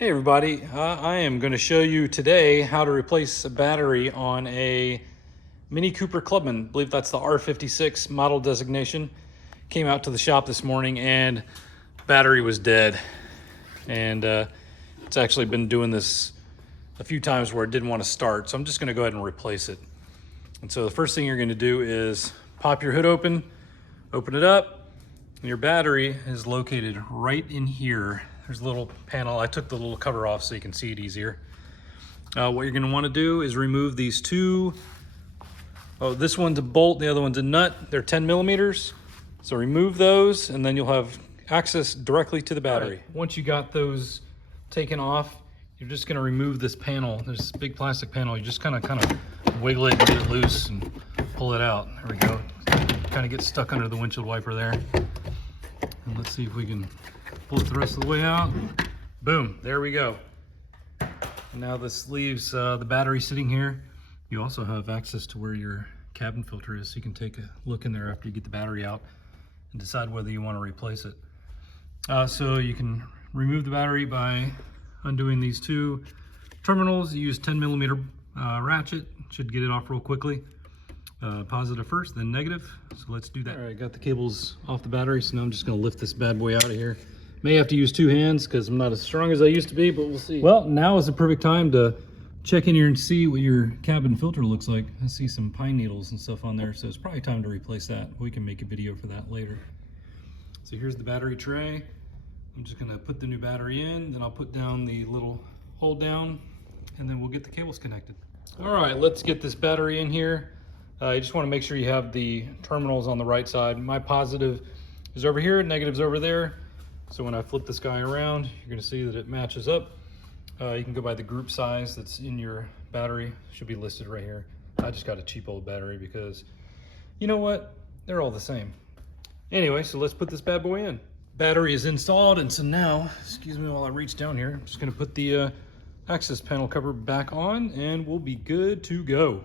Hey everybody, I am going to show you today how to replace a battery on a MINI Cooper Clubman. I believe that's the R56 model designation. Came out to the shop this morning and battery was dead. And it's actually been doing this a few times where it didn't want to start. So I'm just going to go ahead and replace it. And so the first thing you're going to do is pop your hood open it up. And your battery is located right in here. There's a little panel. I took the little cover off so you can see it easier. What you're going to want to do is remove these two. Oh, this one's a bolt, the other one's a nut. They're 10 millimeters. So remove those and then you'll have access directly to the battery. Right. Once you got those taken off, you're just going to remove this panel. There's this big plastic panel. You just kind of wiggle it and get it loose and pull it out. There we go. Kind of gets stuck under the windshield wiper there. And let's see if we can pull it the rest of the way out. Boom, there we go. And now this leaves the battery sitting here. You also have access to where your cabin filter is, so you can take a look in there after you get the battery out and decide whether you want to replace it. So you can remove the battery by undoing these two terminals. You use 10 millimeter ratchet, should get it off real quickly. Positive first, then negative. So let's do that. All right, got the cables off the battery, so now I'm just gonna lift this bad boy out of here. May have to use two hands because I'm not as strong as I used to be, but we'll see. Well, now is the perfect time to check in here and see what your cabin filter looks like. I see some pine needles and stuff on there, so it's probably time to replace that. We can make a video for that later. So here's the battery tray. I'm just gonna put the new battery in, then I'll put down the little hold down, and then we'll get the cables connected. All right, let's get this battery in here. You just want to make sure you have the terminals on the right side. My positive is over here, negative's over there. So when I flip this guy around, you're going to see that it matches up. You can go by the group size that's in your battery. Should be listed right here. I just got a cheap old battery because, you know what? They're all the same. Anyway, so let's put this bad boy in. Battery is installed, and so now, excuse me while I reach down here, I'm just going to put the access panel cover back on, and we'll be good to go.